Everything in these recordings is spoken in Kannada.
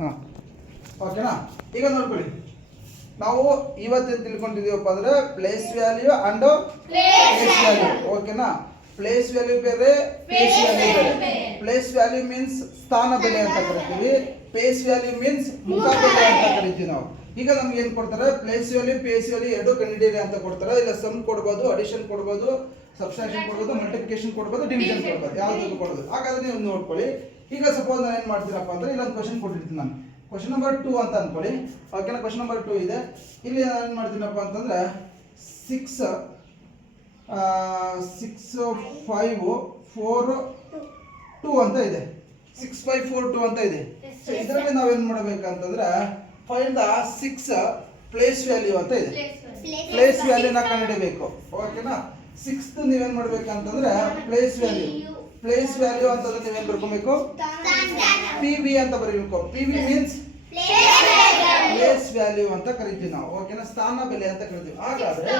ಹಾಂ ಓಕೆನಾ. ಈಗ ನೋಡ್ಕೊಳ್ಳಿ, ನಾವು ಇವತ್ತೇನು ತಿಳ್ಕೊಂಡಿದ್ದೀವಪ್ಪ ಅಂದರೆ place value and place value. ಓಕೆನಾ. ಪ್ಲೇಸ್ ವ್ಯಾಲ್ಯೂ ಬೇರೆ, ಪೇಸ್ ವ್ಯಾಲ್ಯೂ ಬೇರೆ. ಪ್ಲೇಸ್ ವ್ಯಾಲ್ಯೂ ಮೀನ್ಸ್ ಸ್ಥಾನ ಬೆಲೆ ಅಂತ ಕರಿತೀವಿ. ಪೇಸ್ ವ್ಯಾಲ್ಯೂ ಮೀನ್ಸ್ ಮುಖ ಬೆಲೆ ಅಂತ ಕರಿತೀವಿ ನಾವು. ಈಗ ನಮ್ಗೆ ಏನು ಕೊಡ್ತಾರೆ, ಪ್ಲೇಸ್ ವ್ಯಾಲ್ಯೂ ಪೇಸ್ ವ್ಯಾಲ್ಯೂ ಎರಡು ಕಂಡುಹಿಡಿಯಿರಿ ಅಂತ ಕೊಡ್ತಾರೆ. ಇಲ್ಲ ಸಮ್ ಕೊಡ್ಬೋದು, ಅಡಿಷನ್ ಕೊಡ್ಬೋದು, ಸಬ್ಸ್ಟ್ರಾಕ್ಷನ್ ಕೊಡ್ಬೋದು, ಮಲ್ಟಿಪ್ಲಿಕೇಶನ್ ಕೊಡ್ಬೋದು, ಡಿವಿಷನ್ ಕೊಡ್ಬೋದು, ಯಾವುದಕ್ಕೂ ಕೊಡ್ಬೋದು. ಹಾಗಾದ್ರೆ ನೀವು ನೋಡ್ಕೊಳ್ಳಿ. ಈಗ ಸಪೋಸ್ ನಾನು ಏನು ಮಾಡ್ತೀನಪ್ಪ ಅಂದರೆ ಇಲ್ಲೊಂದು ಕ್ವಶನ್ ಕೊಟ್ಟಿರ್ತೀನಿ ನಾನು, ಕ್ವಶನ್ ನಂಬರ್ 2 ಅಂತ ಅನ್ಕೊಳ್ಳಿ. ಓಕೆನಾ. ಕ್ವಶನ್ ನಂಬರ್ 2 ಇದೆ. ಇಲ್ಲಿ ನಾನು ಏನು ಮಾಡ್ತೀನಪ್ಪ ಅಂತಂದ್ರೆ 6 5 4 2 ಅಂತ ಇದೆ. 6 5 4 2 ಅಂತ ಇದೆ. ಸೊ ಇದರಲ್ಲಿ ನಾವೇನು ಮಾಡಬೇಕಂತಂದ್ರೆ ಫೈಂಡ್ ದ 6 ಪ್ಲೇಸ್ ವ್ಯಾಲ್ಯೂ ಅಂತ ಇದೆ. ಪ್ಲೇಸ್ ವ್ಯಾಲ್ಯೂನ ಕಂಡುಹಿಡಿಯಬೇಕು. ಓಕೆನಾ. 6th ನೀವೇನ್ ಮಾಡ್ಬೇಕಂತಂದ್ರೆ ಪ್ಲೇಸ್ ವ್ಯಾಲ್ಯೂ. ಪ್ಲೇಸ್ ವ್ಯಾಲ್ಯೂ ಅಂತಂದ್ರೆ ನೀವೇನ್ ಬರ್ಕೋಬೇಕು, PV ಅಂತ ಬರೀಬೇಕು. PV ಮೀನ್ಸ್ ಪ್ಲೇಸ್ ವ್ಯಾಲ್ಯೂ ಅಂತ ಕರಿತೀವಿ ನಾವು. ಓಕೆನಾ. ಸ್ಥಾನ ಬೆಲೆ ಅಂತ ಕರಿತೀವಿ. ಹಾಗಾದ್ರೆ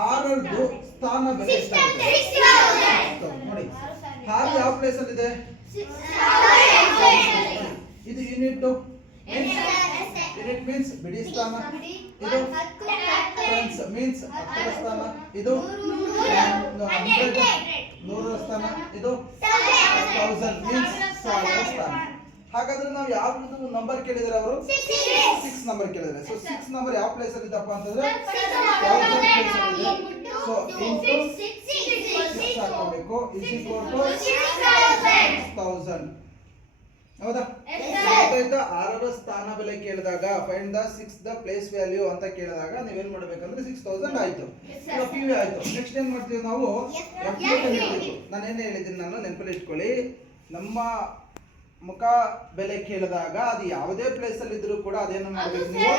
6ರದ್ದು ಸ್ಥಾನ ಬೆಲೆ ಎಷ್ಟಾಗುತ್ತೆ ನೋಡಿ. 6 ಯಾವ ಪ್ಲೇಸ್ ಅಲ್ಲಿ ಇದೆ? ಇದು ಯೂನಿಟ್. ಯೂನಿಟ್ ಮೀನ್ಸ್ ಬಿಡಿ ಸ್ಥಾನ. ಇದು ಟೆನ್ಸ್ ಮೀನ್ಸ್ ಹತ್ತರ ಸ್ಥಾನ. ಇದು 100ರ ಸ್ಥಾನ. ಇದು 1000 ಮೀನ್ಸ್ 1000 ಸ್ಥಾನ. ಹಾಗಾದ್ರೆ ನಾವು ಯಾವ್ದು ನಂಬರ್ ಕೇಳಿದ್ರೆ ಅವರು 6 ನಂಬರ್ ಕೇಳಿದ್ರೆ. ಸೊ 6 ನಂಬರ್ ಯಾವ ಪ್ಲೇಸ್ ಅಲ್ಲಿ ಇದಪ್ಪ ಅಂತಂದ್ರೆ 1000 ಪ್ಲೇಸ್ ಅಲ್ಲಿ ಇದೆ. ಸೊ ಇಂಟು 6 ಹಾಕಬೇಕು ಇಸ್ ಈಕ್ವಲ್ ಟು 6000. ಹೌದಾ? ಗೊತ್ತಾಯ್ತಾ? 6ರ ಸ್ಥಾನ ಬೆಲೆ ಕೇಳಿದಾಗ find the 6th place value ಅಂತ ಕೇಳಿದಾಗ ನೀವೇನ್ ಮಾಡ್ಬೇಕಂದ್ರೆ 6000 ಆಯ್ತು. ಈಗ PV ಆಯ್ತು. ನೆಕ್ಸ್ಟ್ ಏನ್ ಮಾಡ್ತೀವಿ ನಾವು, FV ಕಂಡುಹಿಡಿಯಬೇಕು. ನಾನು ಏನೇ ಹೇಳಿದ್ದೀನಿ ನಾನು ನೆನಪಲ್ಲಿ ಇಟ್ಕೊಳ್ಳಿ. ನಮ್ಮ ಮುಖ ಬೆಲೆ ಕೇಳಿದಾಗ ಅದು ಯಾವುದೇ ಪ್ಲೇಸ್ ಅಲ್ಲಿ ಇದ್ರೂ ಕೂಡ ಅದೇನು ಮಾಡ್ಬೇಕು ನೀವು,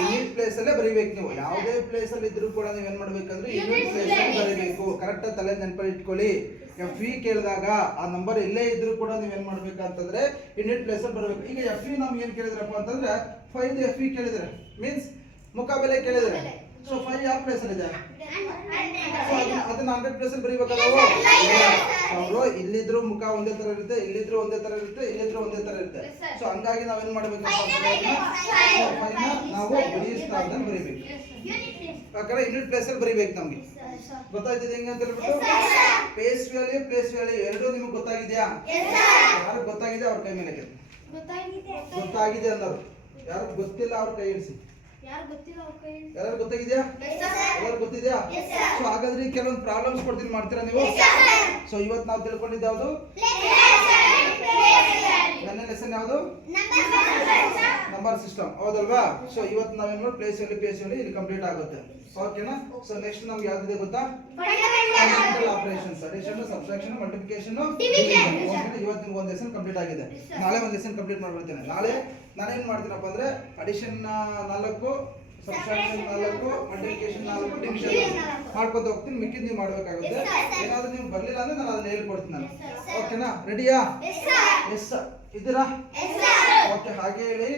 ಯೂನಿಟ್ ಪ್ಲೇಸ್ ಅಲ್ಲೇ ಬರೀಬೇಕು. ನೀವು ಯಾವುದೇ ಪ್ಲೇಸ್ ಅಲ್ಲಿ ಇದ್ರೂ ಕೂಡ ನೀವೇನ್ ಮಾಡ್ಬೇಕಂದ್ರೆ ಯೂನಿಟ್ ಪ್ಲೇಸ್ ಅಲ್ಲಿ ಬರೀಬೇಕು. ಕರೆಕ್ಟ್ ತಲೆ ನೆನಪಲ್ಲಿ ಇಟ್ಕೊಳ್ಳಿ. FV ಕೇಳಿದಾಗ ಆ ನಂಬರ್ ಎಲ್ಲೇ ಇದ್ರೂ ಕೂಡ ನೀವೇನ್ ಮಾಡ್ಬೇಕಂತಂದ್ರೆ ಯೂನಿಟ್ ಪ್ಲೇಸ್ ಅಲ್ಲಿ ಬರಬೇಕು. ಈಗ FV ನಮ್ಗೆ ಏನ್ ಕೇಳಿದ್ರಪ್ಪ ಅಂತಂದ್ರೆ 5 FV ಕೇಳಿದ್ರೆ ಮೀನ್ಸ್ ಮುಖ ಬೆಲೆ ಕೇಳಿದ್ರೆ. ಸೊ 5 ಯಾವ ಪ್ಲೇಸ್ ಅಲ್ಲಿ ಇದೆ? ಅದನ್ನ 100 ಪ್ಲೇಸ್ ಅಲ್ಲಿ ಬರೀಬೇಕಲ್ಲ ಅವರು. ಇಲ್ಲಿದ್ರು ಮುಖ ಒಂದೇ ತರ ಇರುತ್ತೆ, ಇಲ್ಲಿದ್ರು ಒಂದೇ ತರ ಇರುತ್ತೆ, ಇಲ್ಲಿದ್ರು ಒಂದೇ ತರ ಇರುತ್ತೆ. ಸೊ ಹಂಗಾಗಿ ನಾವೇನ್ ಮಾಡ್ಬೇಕಪ್ಪ ನಾವು ಬಿಡಿ ಸ್ಥಾನದಲ್ಲಿ ಬರೀಬೇಕು. ಯಾಕಂದ್ರೆ ಯೂನಿಟ್ ಪ್ಲೇಸ್ ಅಲ್ಲಿ ಬರೀಬೇಕು ನಮ್ಗೆ. ಗೊತ್ತಾಯ್ತಿದೆ ಹೆಂಗೆ ಅಂತ ಹೇಳ್ಬಿಟ್ಟು? ಪ್ಲೇಸ್ ವ್ಯಾಲ್ಯೂ ಎರಡು ನಿಮ್ಗೆ ಗೊತ್ತಾಗಿದ್ಯಾ? ಯಾರು ಗೊತ್ತಾಗಿದೆ ಅವ್ರ ಕೈ ಮೇಲೆ ಗೊತ್ತಾಗಿದೆ ಅನ್ನೋರು. ಯಾರು ಗೊತ್ತಿಲ್ಲ ಅವ್ರ ಕೈ ಇಳಿಸಿ. ಎಲ್ಲರೂ ಗೊತ್ತಾಗಿದ್ಯಾ? ಎಲ್ಲರೂ ಗೊತ್ತಿದ್ಯಾ? ಸೊ ಹಾಗಾದ್ರೆ ಕೆಲವೊಂದು ಪ್ರಾಬ್ಲಮ್ಸ್ ಕೊಡ್ತೀನಿ, ಮಾಡ್ತೀರಾ ನೀವು? ಸೊ ಇವತ್ತು ನಾವು ತಿಳ್ಕೊಂಡಿದ್ದು ಯಾವುದು? ನನ್ನ ಲೆಸನ್ ಯಾವುದು? Number system. ಹೌದಲ್ವಾ? ಸೊ ಇವತ್ತು ನಾವೇನ್ ಮಾಡಿ ಪ್ಲೇಸ್ ವ್ಯಾಲ್ಯೂ ಪೇಸ್ ವ್ಯಾಲ್ಯೂ ಇಲ್ಲಿ ಕಂಪ್ಲೀಟ್ ಆಗುತ್ತೆ. ಓಕೆನಾ. ಸೊ ನೆಕ್ಸ್ಟ್ ನಮ್ಗೆ ಯಾವ್ದಿದೆ ಗೊತ್ತಾ? Fundamental operations, addition, subtraction, multiplication, division. ಓಕೆನಾ. ಇವತ್ತು ನಿಮ್ಗೆ ಒಂದು ಲೆಸನ್ ಕಂಪ್ಲೀಟ್ ಆಗಿದೆ. ನಾಳೆ ಒಂದು ಲೆಸನ್ ಕಂಪ್ಲೀಟ್ ಮಾಡ್ಬಿಡ್ತೇನೆ. ನಾಳೆ ನಾನೇನ್ ಮಾಡ್ತೀನಪ್ಪ ಅಂದ್ರೆ ಅಡಿಷನ್ 4, ಸಬ್ಟ್ರಾಕ್ಷನ್ 4, ಮಲ್ಟಿಪ್ಲಿಕೇಶನ್ 4, ಡಿವಿಷನ್ ಮಾಡ್ಕೊಂತ ಹೋಗ್ತೀನಿ. ಮಿಕ್ಕಿದ್ ನೀವು ಮಾಡ್ಬೇಕಾಗುತ್ತೆ. ಏನಾದ್ರೂ ನೀವು ಬರ್ಲಿಲ್ಲ ಅಂದ್ರೆ ನಾನು ಅದನ್ನ ಹೇಳ್ಕೊಡ್ತೀನಿ ನಾನು. ಓಕೆನಾ. ರೆಡಿಯಾ? ಎಸ್ ಇದ್ದೀರಾ? ಓಕೆ. ಹಾಗೆ ಹೇಳಿ,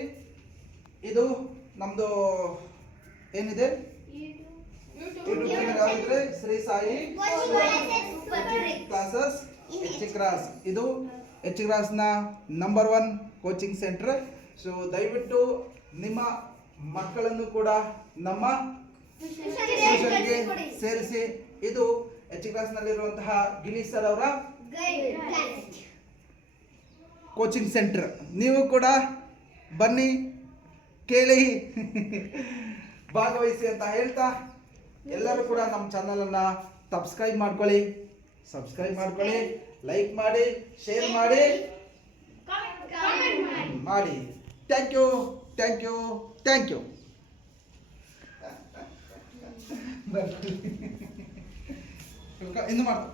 ಇದು ನಮ್ದು ಏನಿದೆ ಯೂಟ್ಯೂಬ್ ಚಾನಲ್ ಯಾವ್ದಿದ್ರೆ Shri Sai classes H cross. ಇದು ಎಚ್ ಕ್ರಾಸ್ನ ನಂಬರ್ 1 ಕೋಚಿಂಗ್ ಸೆಂಟರ್. ಸೊ ದಯವಿಟ್ಟು ನಿಮ್ಮ ಮಕ್ಕಳನ್ನು ಕೂಡ ನಮ್ಮ ಟ್ಯೂಷನ್ಗೆ ಸೇರಿಸಿ. ಇದು ಎಚ್ ಕ್ಲಾಸ್ನಲ್ಲಿರುವಂತಹ ಗಿಲಿ ಸರ್ ಅವರ ಕೋಚಿಂಗ್ ಸೆಂಟರ್. ನೀವು ಕೂಡ ಬನ್ನಿ, ಕೇಳಿ, ಭಾಗವಹಿಸಿ ಅಂತ ಹೇಳ್ತಾ ಎಲ್ಲರೂ ಕೂಡ ನಮ್ಮ ಚಾನಲನ್ನು ಸಬ್ಸ್ಕ್ರೈಬ್ ಮಾಡ್ಕೊಳ್ಳಿ, ಲೈಕ್ ಮಾಡಿ, ಶೇರ್ ಮಾಡಿ. Thank you. ಇನ್ನು ಮಾಡ್ತಾ